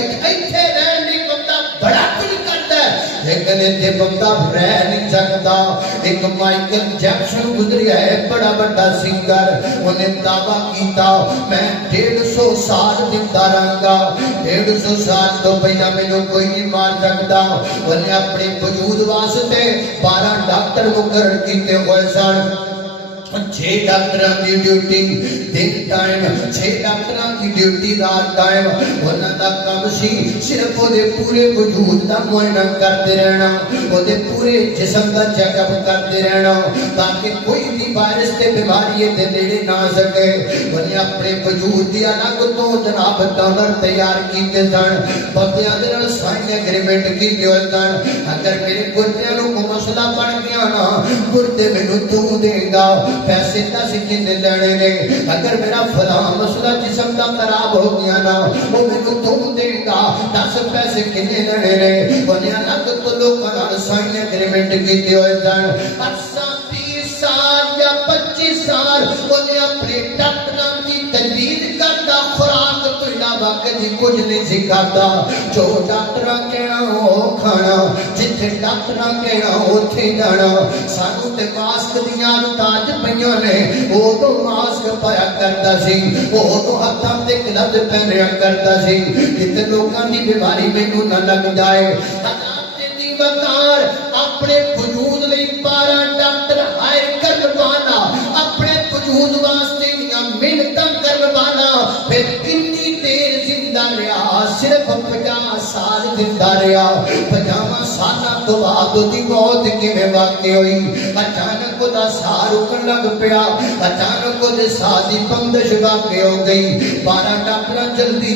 ایتھے رہن دی بندہ بڑا کچھ کرتا ہے لیکن ایتھے بندہ رہ نہیں سکتا. ایک مائیکل جیکسن گزریا ہے بڑا بڑا سنگر, انہیں دعویٰ کیتا میں 150 سال زندہ رہاں گا, 150 سال تو پہلا مینوں کوئی نہیں مار سکتا. انہیں اپنے وجود واسطے 12 ڈاکٹر مقرر کیتے ہوئے سن. 6 ڈاکٹراں دی ڈیوٹی دن ٹائم, 6 ڈاکٹراں دی ڈیوٹی رات ٹائم. انہاں دا کم سی صرف اودے پورے وجود دا معائنہ کرتے رہنا, اودے پورے جسم دا چیک اپ کرتے رہنا تاکہ کوئی بھی وائرس تے بیماری دے نیڑے نہ سکے. انہیں اپنے وجود دی الگ تو جناب ڈونر تیار کیتے سن, بندیاں دے نال سائن ایگریمنٹ کیتے ہوئے سن. اگر میرے گردیاں نوں کوئی مسئلہ بن گیا نا, گردے مینوں تو دے گا, پیسے دس کنے لینے نے. اگر میرا فلاں مسئلہ جسم دا خراب ہو گیا نا, وہ مینوں تو دے گا, 10 پیسے کنے لینے نے. انہیں الگ تو لوکاں نال سائن ایگریمنٹ کیتے ہوئے سن. 30 سال یا 25 سال انہیں اپنے ڈاکٹراں دی تجویز کرتا, خوراک تو علاوہ کدی کچھ نہیں سکھاتا. جو ڈاکٹراں کہنا وہ کھانا, جتھے ڈاکٹراں کہنا اوتھے جانا. سانو تے ماسک دیاں تاج پئیاں نے, وہ تو ماسک پایا کرتا سی, وہ تو ہتھاں تے گلوز پہنیا کرتا سی کہ لوکاں دی بیماری مینوں نہ لگ جائے. حضرت دی وقار اپنے وجود لئی 12 ڈاکٹر ہائر کروانا, اپنے وجود واسطے دیاں محنتاں کروانا. پھر کتنی دیر زندہ رہا, صرف 50 سال زندہ رہا. 50 سالاں تو بعد دی موت کیویں واقع ہوئی؟ اچانک دا ساہ رکن لگ پیا, اچانک دے ساہ دی بندش واقع ہو گئی. 12 ڈاکٹراں جلدی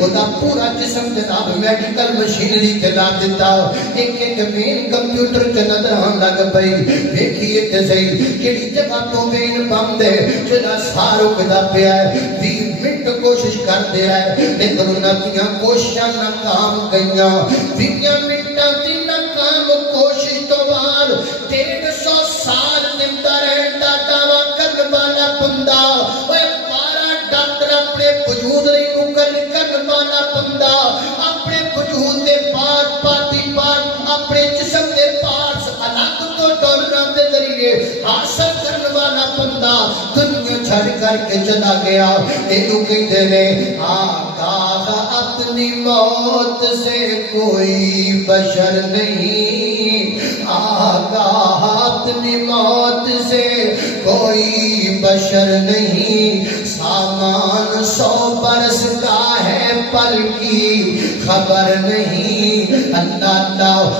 او دا پورا جسم جناب میڈیکل مشینری چلا دیتا. ایک ایک وین کمپیوٹر تے نظر آن لگ پئی. ویکھیے تے صحیح کیڑی جگہ تو وین بند ہے, جڑا ساہ رکدا پیا ہے. 20 منٹ کوشش کردے ہے لیکن انہاں دیاں کوششاں ناکام گئیاں. 20 منٹاں دی ناکام کوشش تو بعد 150 سال زندہ رہن دا دعویٰ کرن والا بندہ, 12 ڈاکٹر اپنے وجود لئی مقرر کرن والا بندہ, اپنے وجود دے پارٹ پارٹی پارٹ اپنے جسم دے پارٹس الگ تو ڈالراں دے ذریعے حاصل کرن والا بندہ دنیا چھڑ کر کے چلا گیا. اینو کہندے نے آگاہ اپنی موت سے کوئی بشر نہیں, آگاہ اپنی موت سے کوئی بشر نہیں. سامان 100 برس کا ہے پر کی خبر نہیں. اللہ اللہ